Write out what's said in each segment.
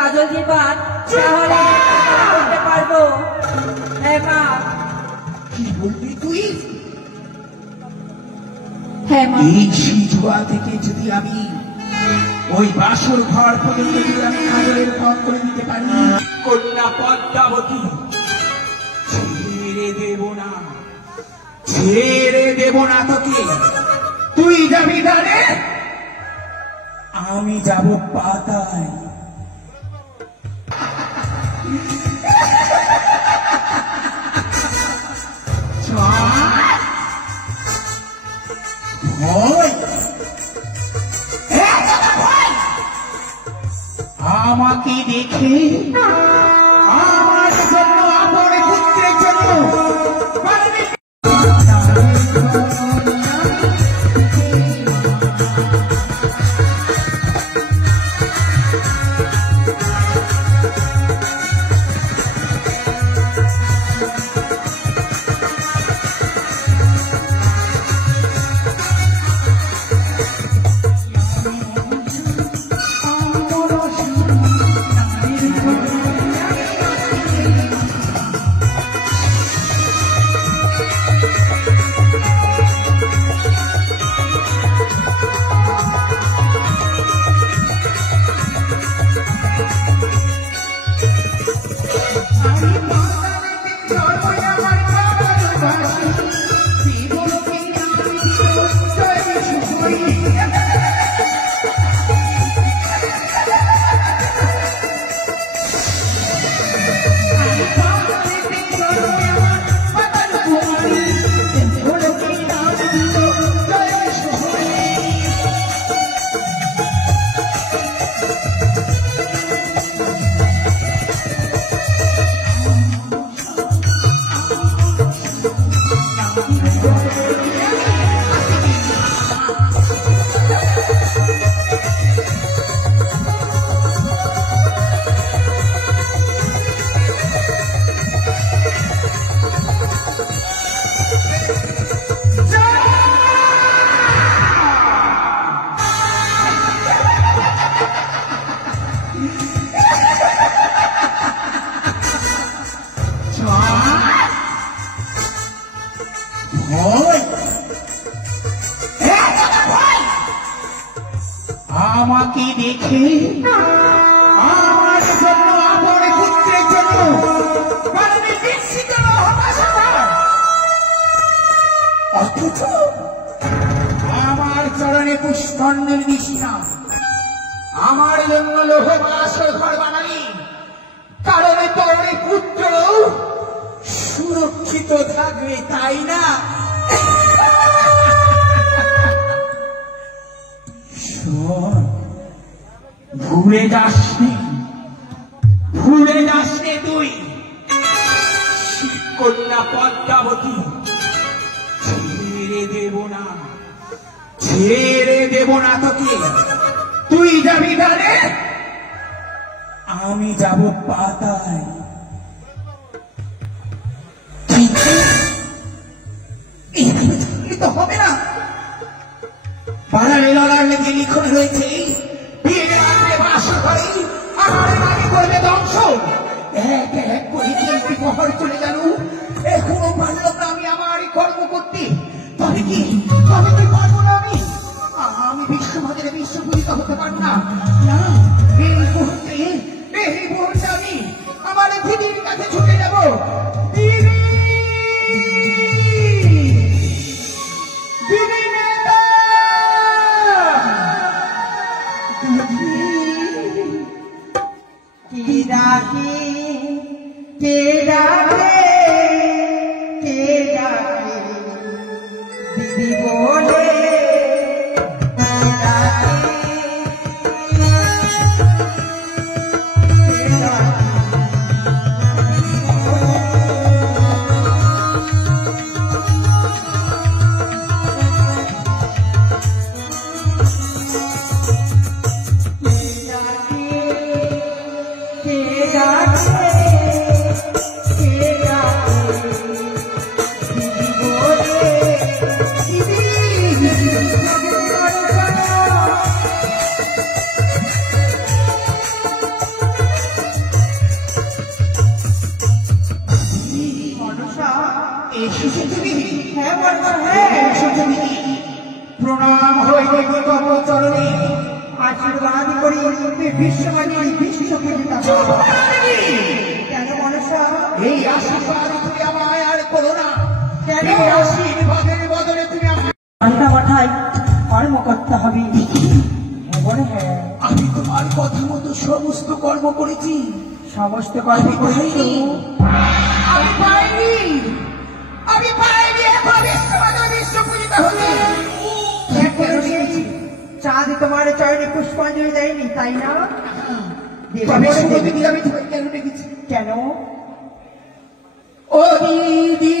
কাজল দিবার তাহলে করতে পারবো। হ্যাঁ মা। কি বলবি তুই? হ্যাঁ মা। এই সিজুয়া থেকে যদি আমি ওই বাসর ঘর পর্যন্ত যদি আমি কাজলের পথ করে দিতে পারি, কন্যা পদ্মাবতী ছেড়ে দেব না, ছেড়ে দেব না তোকে। তুই যাবি ডানে, আমি যাব পাতায়। আমাকে দেখে আমার জন্য আমার পুত্রের জন্য আমাকে দেখে আমার জন্য আমার পুত্রের জন্য অথচ আমার চরণে পুষ্কর্ণের নিশিনা আমার জন্য লোহ বাসর ঘর বানালি, কারণ তোর পুত্র সুরক্ষিত থাকবে, তাই না? ভুলে যাস নে, ভুলে যাস নে তুই কন্যা পদ্মাবতী ছেড়ে দেব না, ছেড়ে দেব না তোকে। তুই যাবি ডানে, আমি যাব পাতায়। এইভাবে থাকলে তো হবে না। পাড়ার লড়ার লেগে লিখন রয়েছে বিয়ে আসবে বাসর ঘরে আমার মাকে করবে ধ্বংস। এক এক করে একটি প্রহর চলে গেল, এখনো পারলাম না আমি আমার কর্ম করতে। তবে কি পারবো না আমি? আমি বিশ্বমাদের বিশ্বপূজিত হতে পারবো না। এই মুহূর্তে আমি আমার দিদির কাছে ছুটে যাব। দিদি, দিদি নেতা, কি ডাকি, কে ডাকে, কে ডাকে দিদি বলে আশীর্বাদ করি তুমি বিশ্বমানের বিশ্বপূজিতা কেন মনসা এই আশীর্বাদ তুমি আমায় আর করো না। কেন? এই আশীর্বাদের বদলে তুমি আমায় পাল্টা মাথায় কর্ম করতে হবে। বলে হ্যাঁ আমি তোমার কথা মতো সমস্ত কর্ম করেছি। সমস্ত কর্ম করেছি আমি পাইনি এখন বিশ্বমানের বিশ্বপূজিতা হতে চাঁদ তোমার চরণে পুষ্পাঞ্জলি দেয়নি তাই না? তবে শুনো দিদি, আমি তোমায় কেন ডেকেছি? কেন? ও দিদি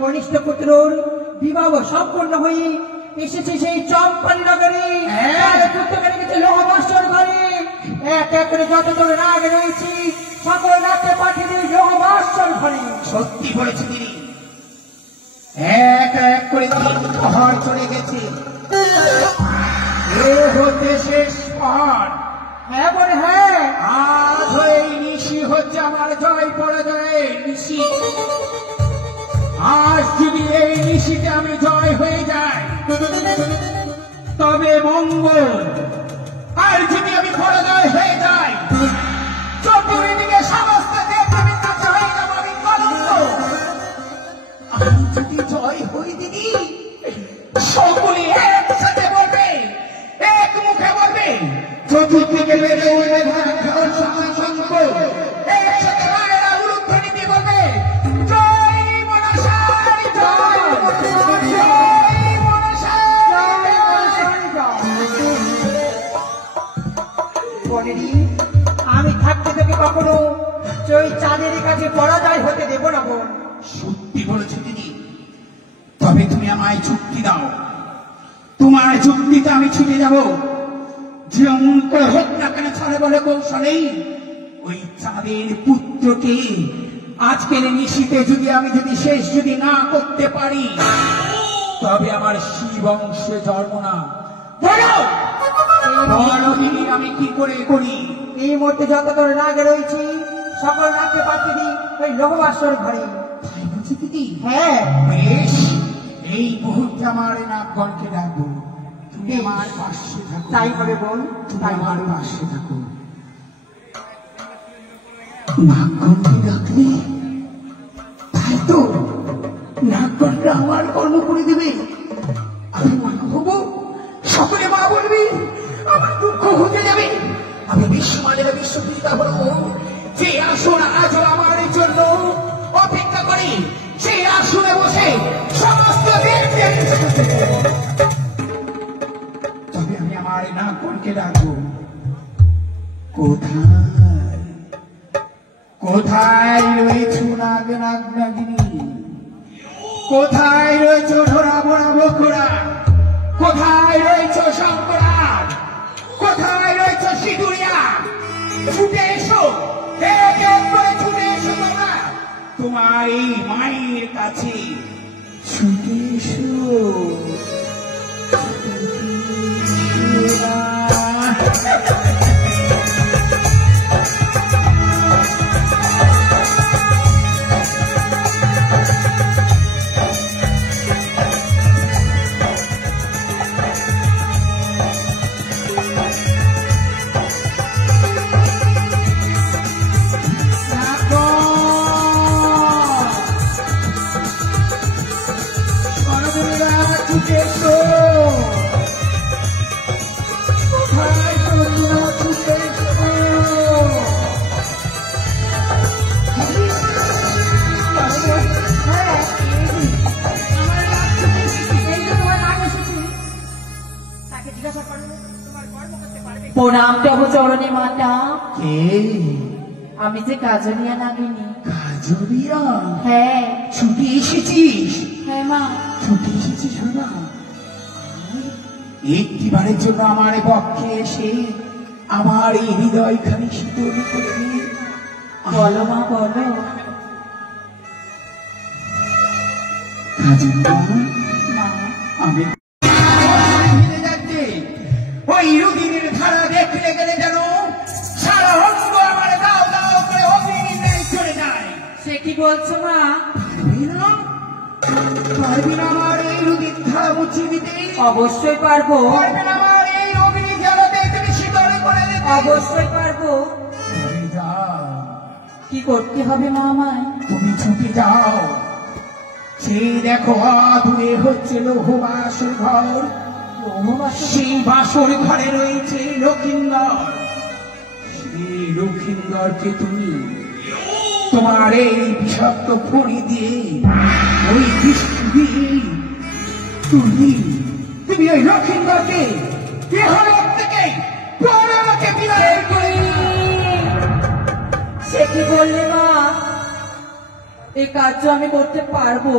কনিষ্ঠ পুত্রর বিবাহ সম্পন্ন হয়ে এসেছে সেই চম্পালি নগরে। পুত্রকে গেছে লোহবাসর ঘরে। এক এক করে যতজন রাগ রয়েছি সকল রাতে পাঠিয়ে দিই লোহবাসর ঘরে। সত্যি বলেছে তিনি, এক এক করে পাহাড় চলে গেছে। এ হতে শেষ পাহাড়। হ্যাঁ বলে হ্যাঁ, আজ এই নিশি হচ্ছে আমার জয় পরাজয়ের নিশি। আজ যদি এই নিশিতে আমি জয় হয়ে যাই তবে মঙ্গল, আর যদি আমি পরাজয় হয়ে যাই চতুর্দিকে সমস্ত দেবদেবীর কাছে হয়ে যাব আমি কলঙ্ক। আমি যদি জয় হই দিদি, সকলে একসাথে বলবে, এক মুখে বলবে, চতুর্দিকে বেড়ে উঠবে সঙ্গ, একসাথে মায়েরা উলুধ্বনি দিয়ে বলবে জয় মনসার জয়, জয় মনসার বলেনি আমি থাকতে থেকে কখনো ওই চাঁদের কাছে পরাজয় হতে দেব না বোন। সত্যি বলেছে দিদি, তবে তুমি আমায় চুক্তি দাও, তোমার চুক্তিতে আমি ছুটে যাব। যেমন করে হোক না কেন ছলে বলে কৌশলেই ওই চাঁদের পুত্রকে আজকের নিশিতে যদি শেষ না করতে পারি তবে আমার শিবংশে জন্ম না। বলো দিদি আমি কি করে করি? এই মুহূর্তে যতক্ষণ রাগে রয়েছি সকল রাগকে পাঠিয়ে দিই ওই লোহবাসর ঘরে। তাই বলছি দিদি? হ্যাঁ বেশ, এই মুহূর্তে আমার নাগগণকে ডাকবো, তুমি আমার পাশে থাকো। তাই হবে বল, তুমি আমার পাশে থাকো। নাগগণকে ডাকলে তাই তো নাগগণটা আমার কর্ম করে দেবে। আমি মা হবো, সকলে মা বলবি, আমার দুঃখ ঘুচে যাবে। আমি বিশ্বমানের বিশ্বপিতা হবো। যে আসন আজও আমার জন্য অপেক্ষা করি, সেই আসনে বসে সমস্ত তবে আমি আমার নাগগণকে ডাকবো। কোথায় কোথায় রয়েছ নাগ নাগ নাগিনী? কোথায় রয়েছ ধরা বড়া বকরা? কোথায় রয়েছ শঙ্করা? কোথায় রয়েছ সিঁদুরিয়া? ছুটে এসো, এক এক করে ছুটে এসো তোমরা তোমার এই মায়ের কাছে। ছুটে এসো। প্রণাম তব চরণে মাতা। কে? আমি যে কাজলিয়া নাগিনী। কাজলিয়া? হ্যাঁ। ছুটে এসেছিস? হ্যাঁ মা। ছুটে এসেছিস শোনা? একটিবারের জন্য আমার পক্ষে এসে আমার এই হৃদয়খানি শীতল করে দে। বলো মা, বলো। কাজলিয়া, মা, আমি ওই রুদিনের ধারা দেখলে গেলে যেন সারা অঙ্গ আমার দাও দাও করে অগ্নি চলে যায়। সে কি বলছো মা? পারবি না আমার এই রুদির ধারা মুছিয়ে দিতে? অবশ্যই পারবো। পারবি না আমার এই অগ্নি জ্বালাতে তুমি শীতল করে দিতে? অবশ্যই পারবো। কি করতে হবে মা আমায়? তুমি ছুটে যাও, সেই দেখো দূরে হচ্ছে লৌহ বাসর ঘর। সেই বাসর ঘরে রয়েছে লক্ষিন্দর। সেই লক্ষিন্দরকে তুমি তোমার এই বিষাক্ত ফড়ি দিয়ে, ওই বৃষ্টি দিয়ে তুমি তুমি ওই লক্ষিন্দরকে ইহলোক থেকে পরলোকে বিদায় করে। সে কি বললে মা? এই কাজ আমি করতে পারবো,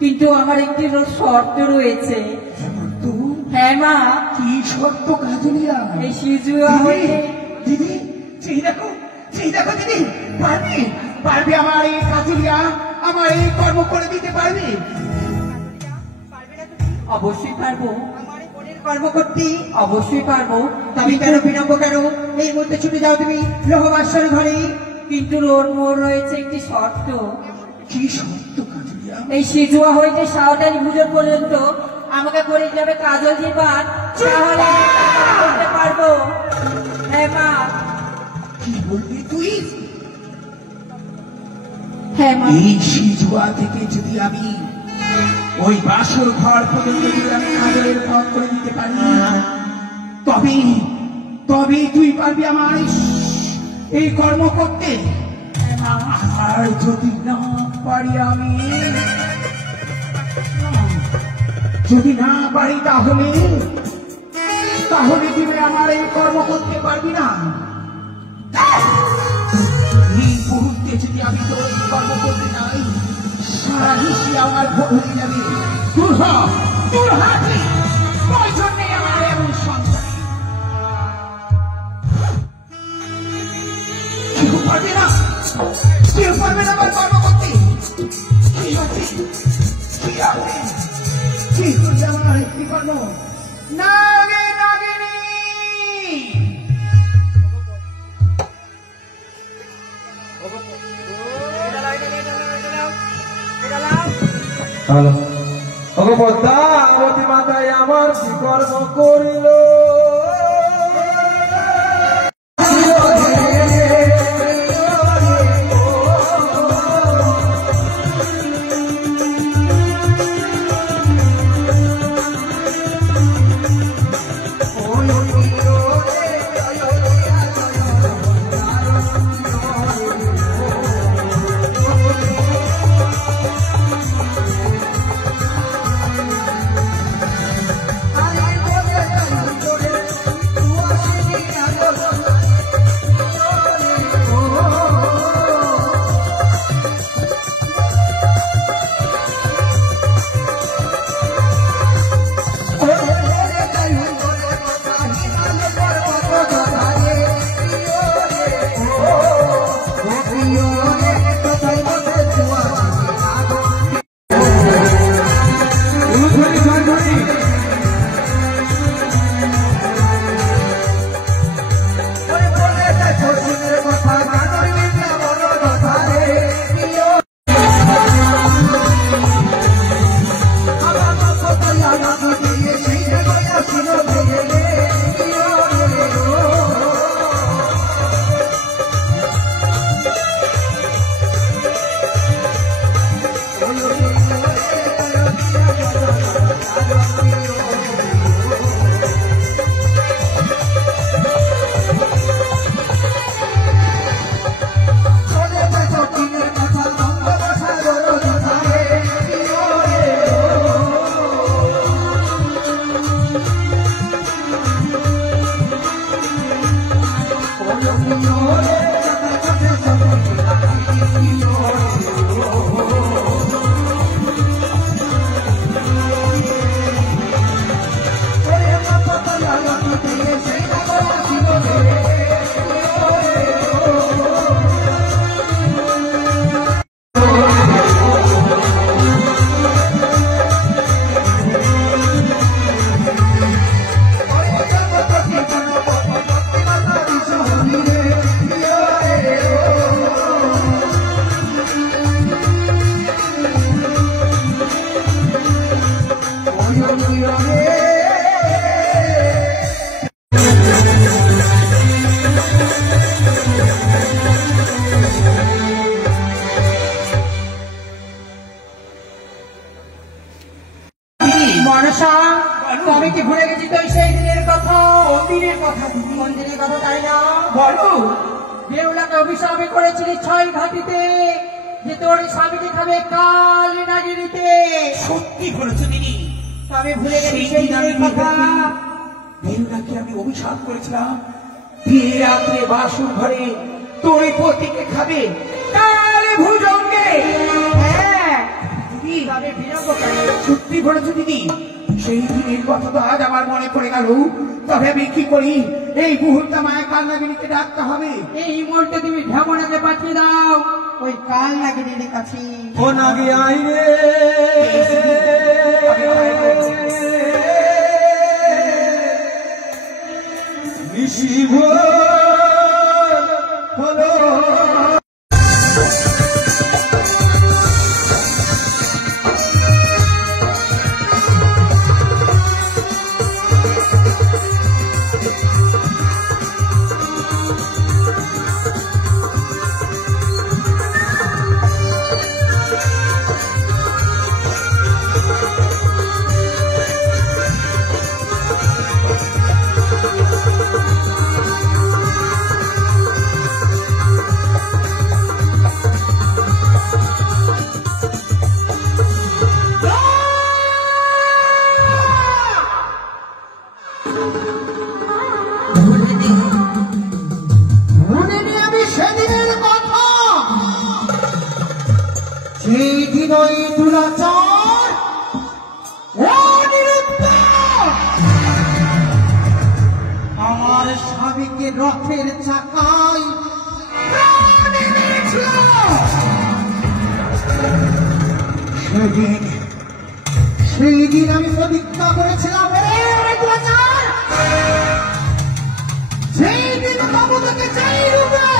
কিন্তু আমার একটি শর্ত রয়েছে। হ্যাঁ মা। কি শর্ত কাজলিয়া? এই সিজুয়া হয়ে দিদি, সেই দেখো দিদি, পারবে পারবে আমার এই কাজলিয়া আমার এই কর্ম করে দিতে পারবে? অবশ্যই পারবো। কর্ম করতে অবশ্যই পারবো। তবে কেন বিলম্ব কেন? এই মুহূর্তে ছুটে যাও তুমি লোহবাসর ঘরে। কিন্তু ওর মোর রয়েছে একটি শর্ত। কি শর্ত কাজলিয়া? এই সিজুয়া হইতে সাঁওতালি পুজো পর্যন্ত আমাকে করে যাবে কাজল দিয়ে পান, তাহলে করতে পারবো। হ্যাঁ মা। কি বলবি তুই? হ্যাঁ মা। এই সিজুয়া থেকে যদি আমি ওই বাসর ঘর পর্যন্ত যদি আমি কাজলের পথ করে দিতে পারি, তবে তবে তুই পারবি আমার এই কর্ম করতে। আর যদি না পারি, আমি যদি না পারি, তাহলে তুমি আমার এই কর্ম করতে পারবি না। এই মুহূর্তে যদি আমি তোর এই কর্ম করতে চাই, সারা নিশি আমার ভোর হয়ে যাবে। তোর হাতে ওই জন্যে আমার এমন সন্তান। কেউ পারবে না আমার কর্ম করতে। ঠিক আছে, ঠিক আছে, ঠিক করছে আমার একটি কর্ম। নাগে নাগিনী, হ্যালো ওগো পদ্মাবতী মাতায় আমার কি কর্ম করিল আমি কি ভুলে গেছি তো সেই দিনের কথা দিনের কথা কোন দিনের কথা তাই না বলো বেউলাকে অভিশাপে করেছিলি 6 ঘাটিতে যে তোর স্বামীকে খাবে কাল নাগিনীতে সত্যি বলেছো দিদি তবে ভুলে গেছি সেই দিনের কথা বেউলাকে আমি অভিশাপ করেছিলাম বিয়ে রাত্রে বাসুর ঘরে তোর পতিকে খাবে কাল ভুজঙ্গে হ্যাঁ দিদি তবে বিরঙ্গ সত্যি বলেছো দিদি সেই দিনের কথা তো আজ আমার মনে পড়ে গেল তবে আমি কি করি এই মুহূর্তে আমায় কাল নাগিনীকে ডাকতে হবে এই মুহূর্তে তুমি ঢেমনাকে পাঠিয়ে দাও ওই কাল নাগিনীর কাছে ও নাগি আই রে নিশিভ হলো আমার স্বামীকে রথের চাকায় সেই দিন আমি প্রতিজ্ঞা করেছিলাম সেই দিন বাবুকে চাই রূপে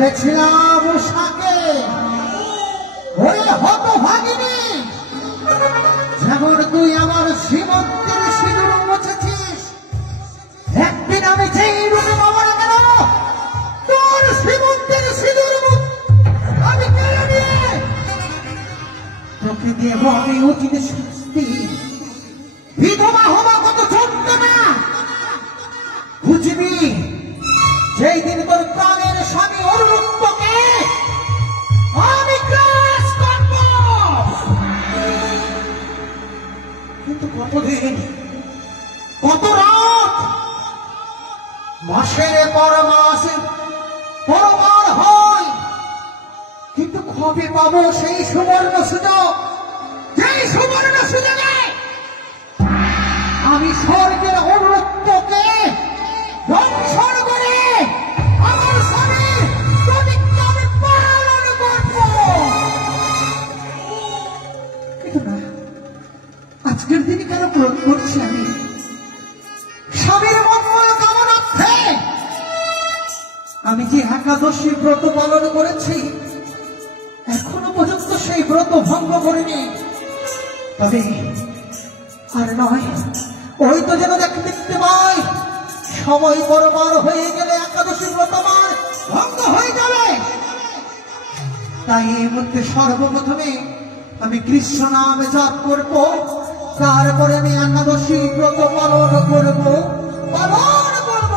বলেছিলাম উষাকে, ওরে হতভাগিনী, যেমন তুই আমার শ্রীমন্তের সিঁদুর মুছেছিস, একদিন আমি যেই রূপে পাবো না কেন, তোর শ্রীমন্তের সিঁদুর আমি কেড়ে নিয়ে তোকে দেব আমি উচিত শাস্তি। বিধবা হওয়া কত ছোট্ট না, বুঝবি যেই দিন তোর প্রাণের স্বামী অনুরূপকে আমি গ্রাস করব। কিন্তু কতদিন, কত রাত, মাসের পর মাস পরবার হয়, কিন্তু কবে পাবো সেই সুবর্ণ সুযোগ, যেই সুবর্ণ সুযোগে আমি স্বর্গের অনুরূপকে ধ্বংসন করে আমার স্বামীর প্রতিজ্ঞা আমি পালন করব। কিন্তু না, আজকের দিনে কেন ক্রোধ করছি আমি? স্বামীর মঙ্গল কামনার্থে আমি যে একাদশী ব্রত পালন করেছি, এখনো পর্যন্ত সেই ব্রত ভঙ্গ করিনি। তবে আর নয়, ওই তো যেন দেখতে পাই সময় পরবার হয়ে গেলে একাদশী ব্রত আমার ভঙ্গ হয়ে যাবে। তাই এই মুহূর্তে সর্বপ্রথমে আমি কৃষ্ণ নামে জপ করব, তারপরে আমি একাদশী ব্রত পালন করব, পালন করব।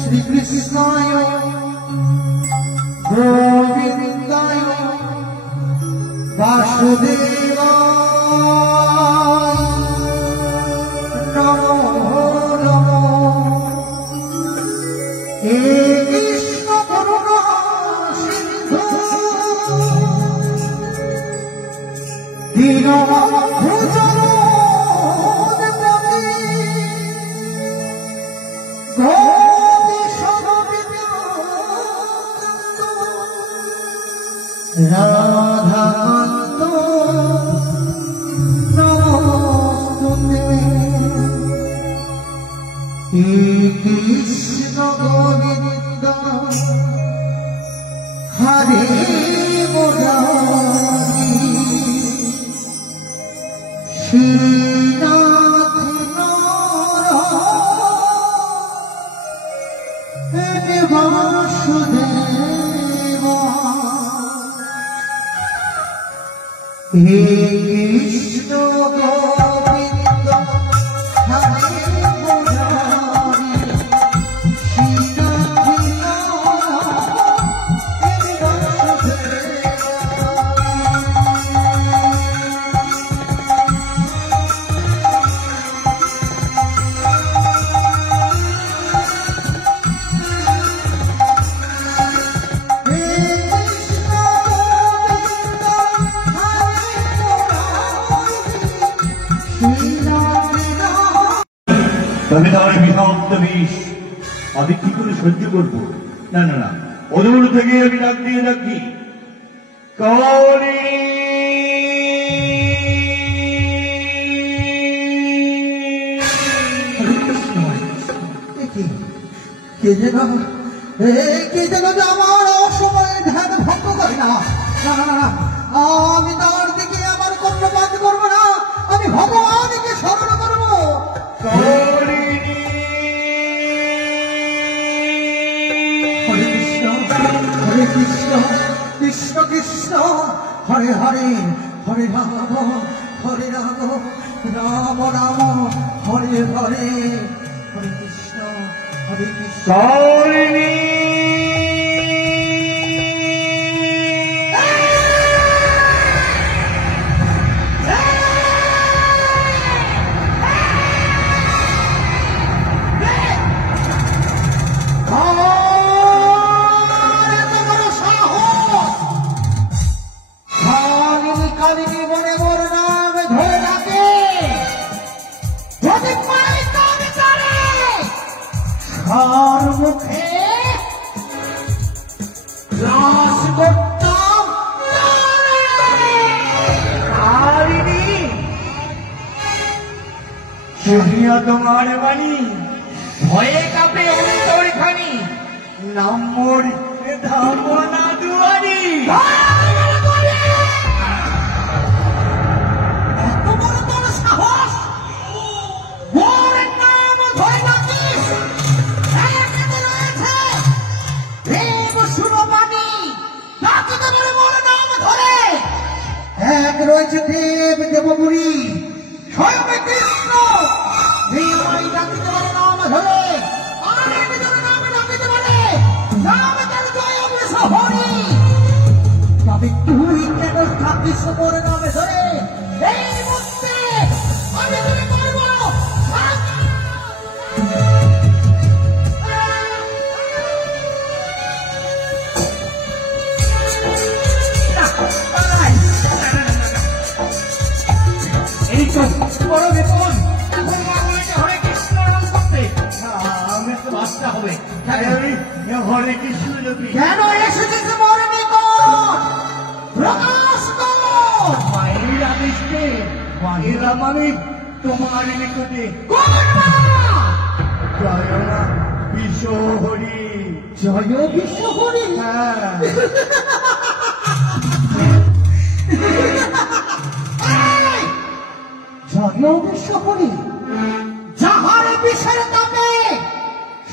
শ্রীকৃষ্ণায় গোবিন্দায় বাসুদেবায় নমো নমো। হে কৃষ্ণ করুণা সিন্ধু দীনবন্ধু জগৎপতি, রাধাকান্ত নমস্তুতে। হে কৃষ্ণ গোবিন্দ হরে মুরারি, শ্রীনাথ নারায়ণ বাসুদেব। হে কৃষ্ণ গোবিন্দ হরে মুরারি, শ্রীনাথ নারায়ণ বাসুদেব। তবে তার বিষাক্ত বিষ আমি কি করে সহ্য করবো? না না না, অদূর থেকে আমি ডাক দিয়ে ডাকি, কালী কে যেন আমার অসময়ে ধ্যান ভঙ্গ করে না। না না না, আমি তার দিকে আমার কর্ণপাত করবো না, আমি ভগবানকে স্মরণ করবো। হরে কৃষ্ণ, হরে কৃষ্ণ, কৃষ্ণ কৃষ্ণ হরে হরে, হরে রাম, হরে রাম, রাম রাম হরে হরে। হরে কৃষ্ণ, হরে কৃষ্ণ। কালী মুখে গ্রাস করতাম কালিনী। শুনিয়া তোমার বাণী ভয়ে কাঁপে অন্তরখানি, নাম মোর ধামনা দুয়ারি। এত বড় তোর সাহস, মোর নাম ধরে ডাকিস? এখানে রয়েছে দেব সুরবাণী, ডাকিতে পারে মোর নাম ধরে। এক রয়েছে দেব দেবপুরী, স্বয়ং কৃষ্ণ, দেবাই ডাকিতে পারে নাম ধরে। আর একজন নাম ডাকিতে পারে, নাম তার জয় হরি। তবে তুই কেন থাকিস মোর নামে ধরে? এই মুহূর্তে আমি তোকে করব এই তো বড় বেতন, এখন হরে কৃষ্ণ নাম করতে আমি তো বাচ্চা হবে। হরে কৃষ্ণ যদি কেন এসেছিস মোর নিকট? প্রকাশ কর। মায়ের আদেশে এলাম আমি তোমার নিকটে। কোনটা? জয় মা বিশ্বহরি। জয় বিশ্বহরি। হ্যাঁ, জয় বিশ্বহরি, যাহার বিষের তাপে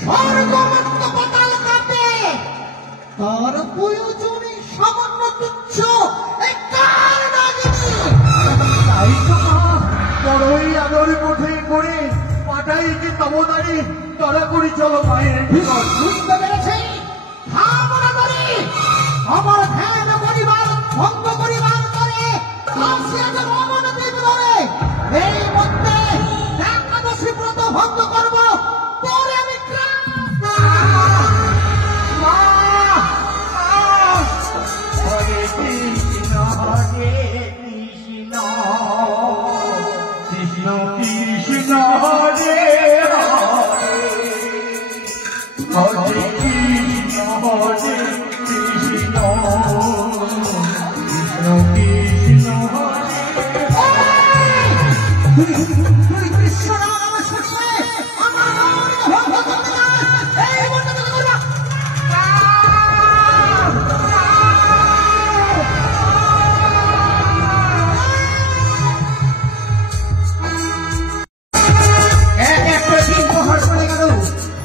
স্বর্গমত্ত পাতাল কাঁপে, তার প্রয়োজনে সামান্য তুচ্ছ এই কাল নাগিনী। তাই তো মা বড়ই আদর কোঠে করে পাঠাইকে তবদারি তরা করি চলো মায়ের নিকট। বুঝতে পেরেছি, আমরা করি আমার ধ্যান পরিবার ভঙ্গ পরিবার করে আসিয়াছে অবনতি ধরে। এই মধ্যে একাদশী ব্রত ভঙ্গ করব, পরে আমি হরে কৃষ্ণ হরে কৃষ্ণ কৃষ্ণ কৃষ্ণ হরে হরে কৃষ্ণ হরে কৃষ্ণ কৃষ্ণ কৃষ্ণ তুই কৃষ্ণ নাম শুনিয়ে আমার ভঙ্গ করবে না। এই মধ্যে তোকে করবা। এক এক করে দিন প্রহর চলে গেল,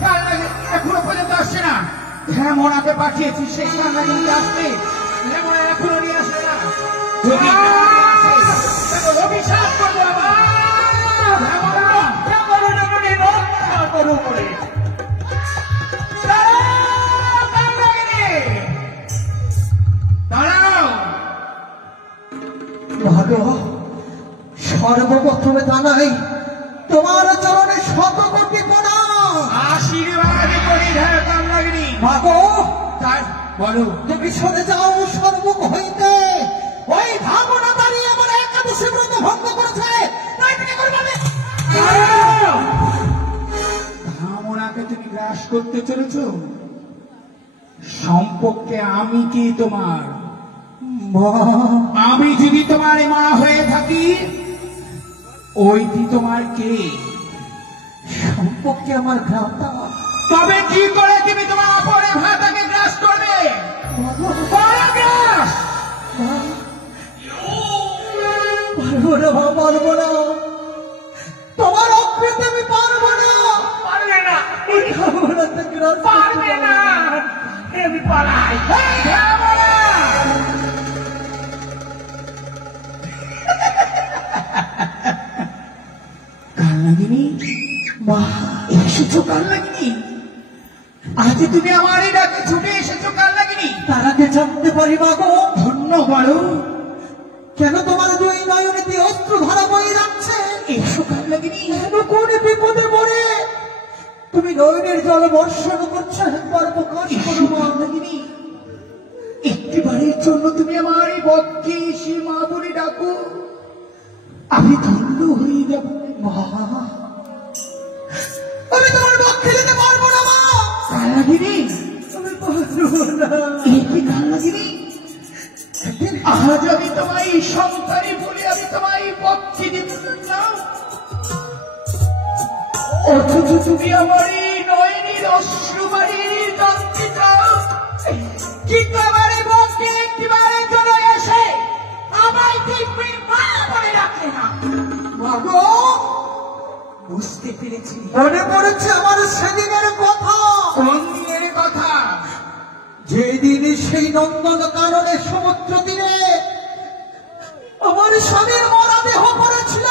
কাল নাকি এখনো পর্যন্ত আসছে না। হেমনাকে পাঠিয়েছি, সেই কাল নাকি নিয়ে আসবে, হেমনা এখনো নিয়ে আসবে না। যদি না আসে, তাহলে অভিশাপ করবে আবার। হেমনা, হেমনা করে রক্ষা করো বলে। দাঁড়াও, কাল নাগিনী, দাঁড়াও। ভালো, সর্বপ্রথমে জানাই তোমার চরণে শত কোটি প্রণাম। আশীর্বাদ করি হে কামনাগিনী। মাগো, তাই বলো, তুমি সরে যাও সর্বমুখ হইতে। ওই ভাবনা দাঁড়িয়ে আমার একাদশী ব্রত ভঙ্গ করেছে, তাই তুমি করবে না। ভাবনাকে তুমি গ্রাস করতে চলেছ? সম্পর্কে আমি কি তোমার মা? আমি যদি তোমার মা হয়ে থাকি, ওইটি তোমার কে? সম্পর্কে আমার ভ্রাতা। তবে কি করে তুমি তোমার অপরে ভ্রাতাকে গ্রাস করবে? পরাগ্রাস! পারবো না মা, পারবো না। তোমার অকৃতে আমি পারবো না। পারবে না, পারবে না। আমি পালাই। কালনাগিনী, মা এসেছো কালনাগিনী? আজ তুমি আমার এই ডাকে ছুটে এসেছো কালনাগিনী? তারাকে জানতে পারি মাগো। ধন্য বলো, কেন তোমার দুই নয়নেতে অস্ত্র ধারা বয়ে যাচ্ছে? এসো কালনাগিনী। কেন কোন বিপদে পড়ে তুমি নয়নের জল বর্ষণ করছো? একবার প্রকাশ করো কালনাগিনী। একটিবারের জন্য তুমি আমার এই বক্ষে এসে মা বলে ডাকো, আমি ধন্য হয়ে যাব। মা, আমি তোমার পক্ষে যেতে পারবো না মা। কালনাগিনী, আমি পারবো না। এই কি কালনাগিনী? আজ আমি তোমায় সন্তানী বলে আমি তোমায় পক্ষে দিতে না। অথচ তুমি আমার এই নয়নের অশ্রুবাণীর জানতে চাও, কিন্তু আমার এই মুখে একটিবারের জন্য এসে আমায় দেখবে মা বলে রাখে না। মাগো, বুঝতে পেরেছি। মনে পড়েছে আমার সেদিনের কথা। কোন দিনের কথা? যেদিন সেই নন্দন কাননের সমুদ্র তীরে আমার স্বামীর মরা দেহ পড়েছিল,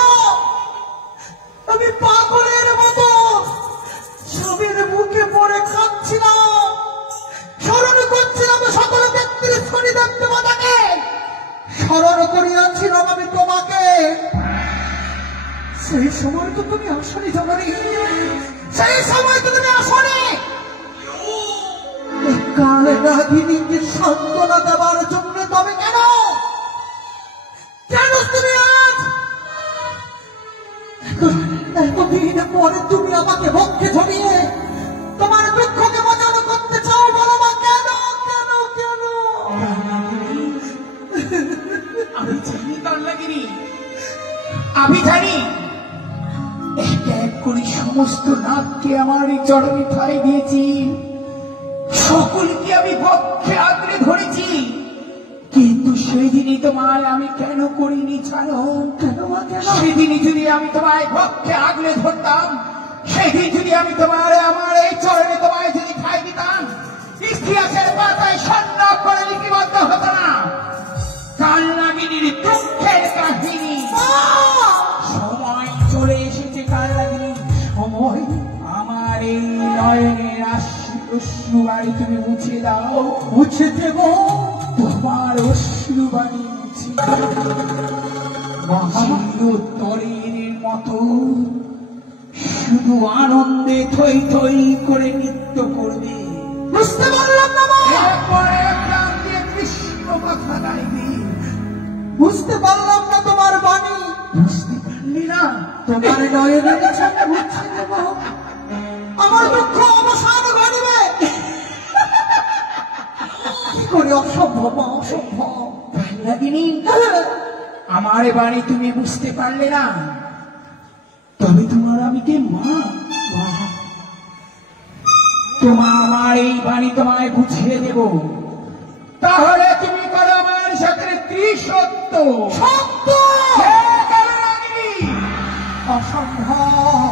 আমি পাগলের মতো স্বামীর বুকে পড়ে কাঁদছিলাম, স্মরণ করছিলাম সকল 33 কোটি দেবতাকে, স্মরণ করিয়াছিলাম আমি তোমাকে। সেই সময় তো তুমি আসনি জননী, সেই সময় তো তুমি আসনি। কাল নাগিনীকে সান্ত্বনা দেওয়ার জন্য তবে কেন কেন তুমি আজ এতদিন পরে তুমি আমাকে বক্ষে ধরিয়ে তোমার দুঃখকে মজানো করতে চাও? বলো মা, কেন কেন কেন? আমি জানি কান্নাগিরি, আমি জানি এক এক করে সমস্ত নাককে আমার এই চরণে ঠাই দিয়েছি, সকলকে আমি পক্ষে আঁকড়ে ধরেছি, কিন্তু সেদিনই তোমায় আমি কেন করিনি জানো? কেন মা কেন? সেদিনই যদি আমি তোমায় পক্ষে আঁকড়ে ধরতাম, সেদিন যদি আমি তোমার আমার এই চরণে তোমায় যদি ঠাই দিতাম, ইতিহাসের পাতায় স্বর্ণ করে লিপিবদ্ধ হতো না কান্নাগিনীর দুঃখের কাহিনী। সময় চলে এসেছে কান্নাগিনী, সময়। আমার এই নয়নের অশ্রুবাণী তুমি মুছে দাও, মুছে দেব তোমার অশ্রুবাণী মুছে তরের মতো শুধু আনন্দে থই থই করে নৃত্য করবে। বুঝতে পারলাম না মা, এরপরে প্রাণ দিয়ে কৃষ্ণ কথা গাইবে। বুঝতে পারলাম না তোমার বাণী। বুঝতে পারলি না? তোমার নয়নের ছবি মুছে দেব, আমার দুঃখ অবসান ঘটবে। কি করে? অসম্ভব মা, অসম্ভব। কান্নাগিনী, আমার বাণী তুমি বুঝতে পারলে না, তবে তোমার আমি কে মা? তোমার আমার এই বাণী তোমায় বুঝিয়ে দেব, তাহলে তুমি করো আমার সাথে ত্রিসত্য। সত্য? অসম্ভব।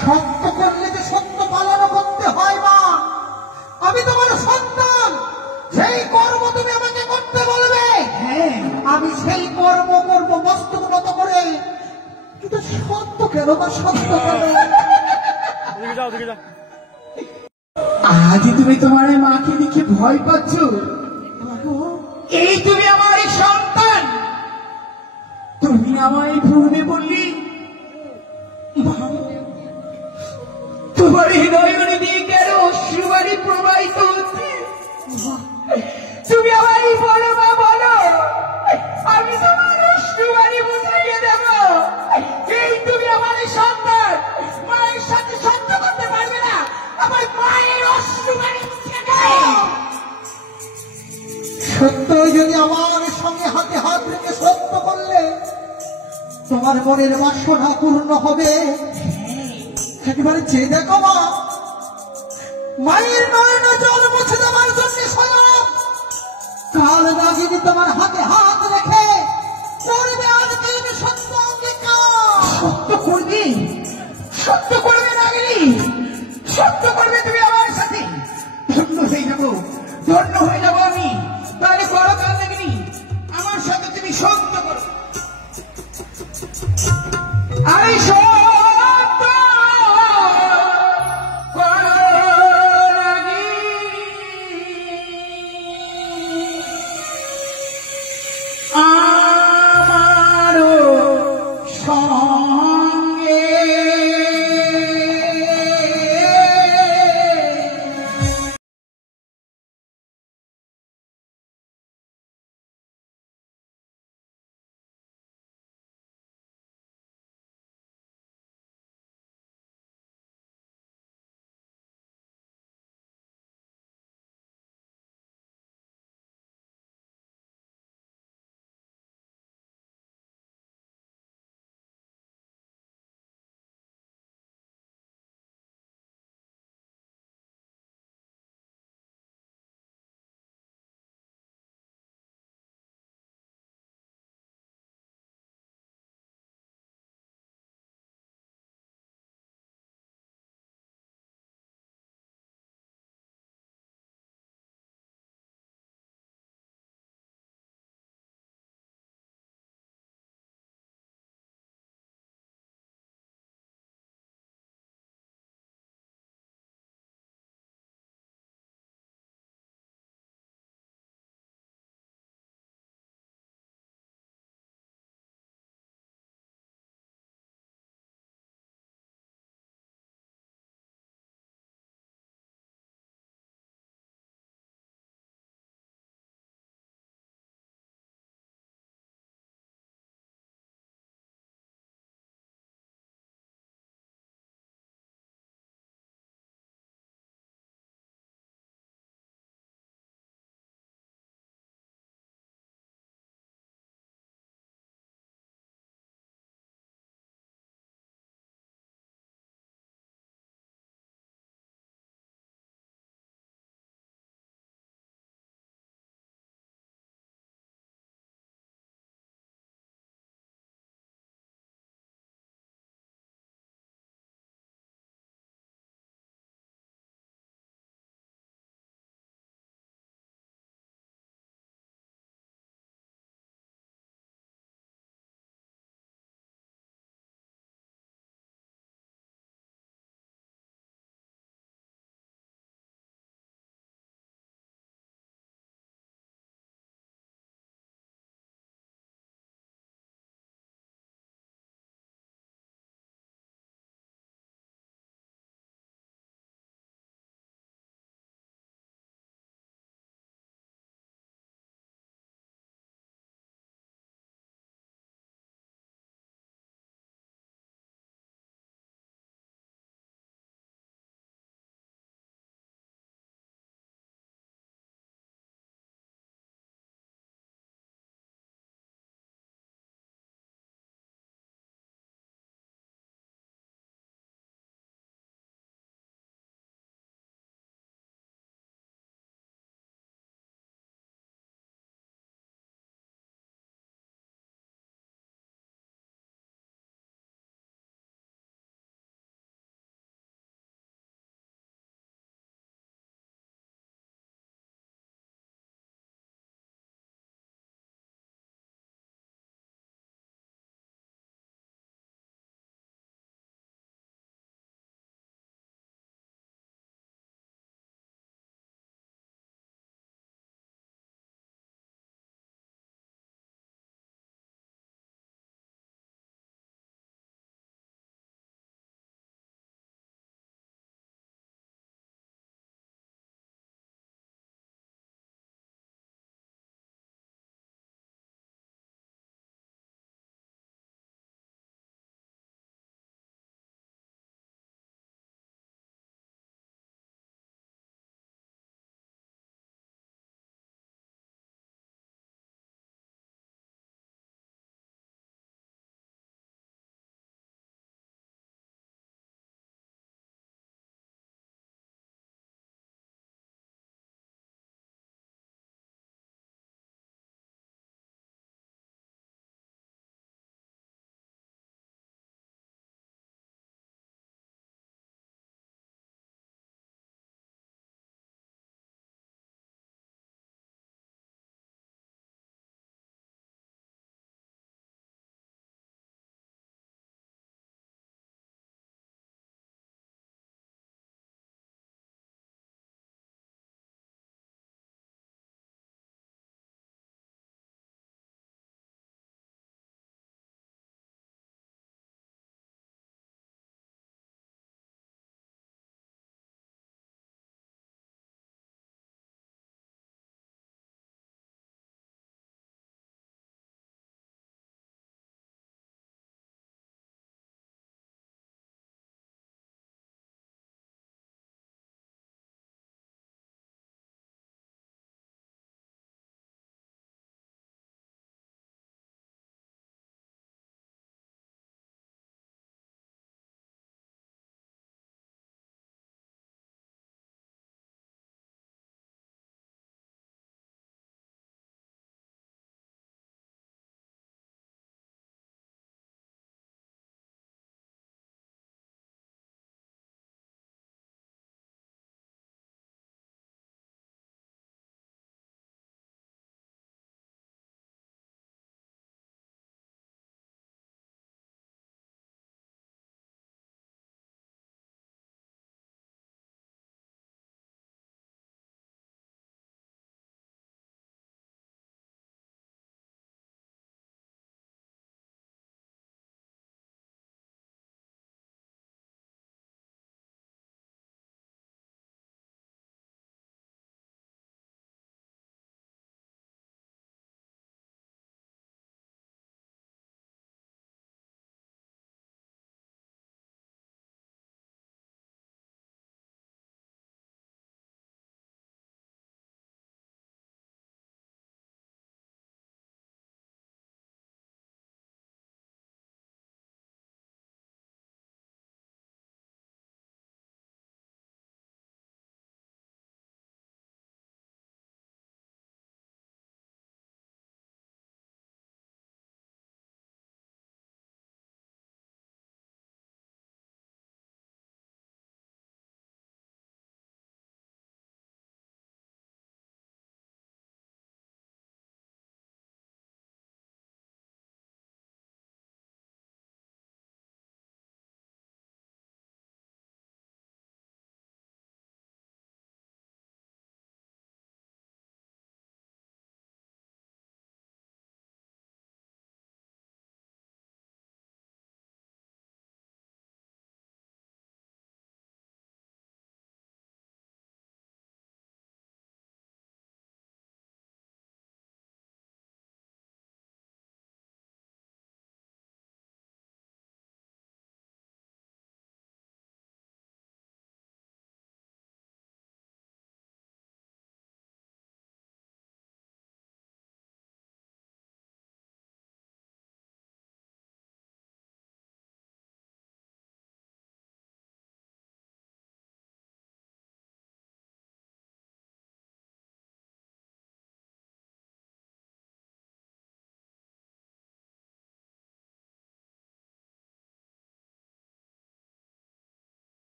সত্য করলে যে সত্য পালন করতে হয় মা। আমি তোমার সন্তান, সেই কর্ম তুমি আমাকে করতে বলবে, হ্যাঁ আমি সেই কর্ম করব মস্তক নত করে। কিন্তু সত্য কেন মা, সত্য কেন? আজ তুমি তোমার মাকে দেখে ভয় পাচ্ছ? এই তুমি আমার সন্তান, তুমি আমায় ভুলে বললি মা, তোমার হৃদয় দিয়ে কেন অশ্রুবাণী প্রবাহিত হচ্ছে? তুমি আমায় বলো মা, বলো, আমি তোমার অশ্রুবাণী বুঝাইয়ে দেব। এই তুমি আমার সন্তান, মায়ের সাথে সত্য করতে পারবে না, আমার মায়ের অশ্রুবাণী বুঝিয়ে দেব। সত্যই যদি আমার সঙ্গে হাতে হাত রেখে সত্য করলে তোমার মনের বাসনা পূর্ণ হবে। একবারে চেয়ে দেখো মা, মায়ের নয়নে জল মুছে দেওয়ার জন্য স্বয়ং কাল নাগিনী তোমার হাতে হাত রেখে করবে আজকে সত্য অঙ্গীকার। সত্য করবি, সত্য করবি।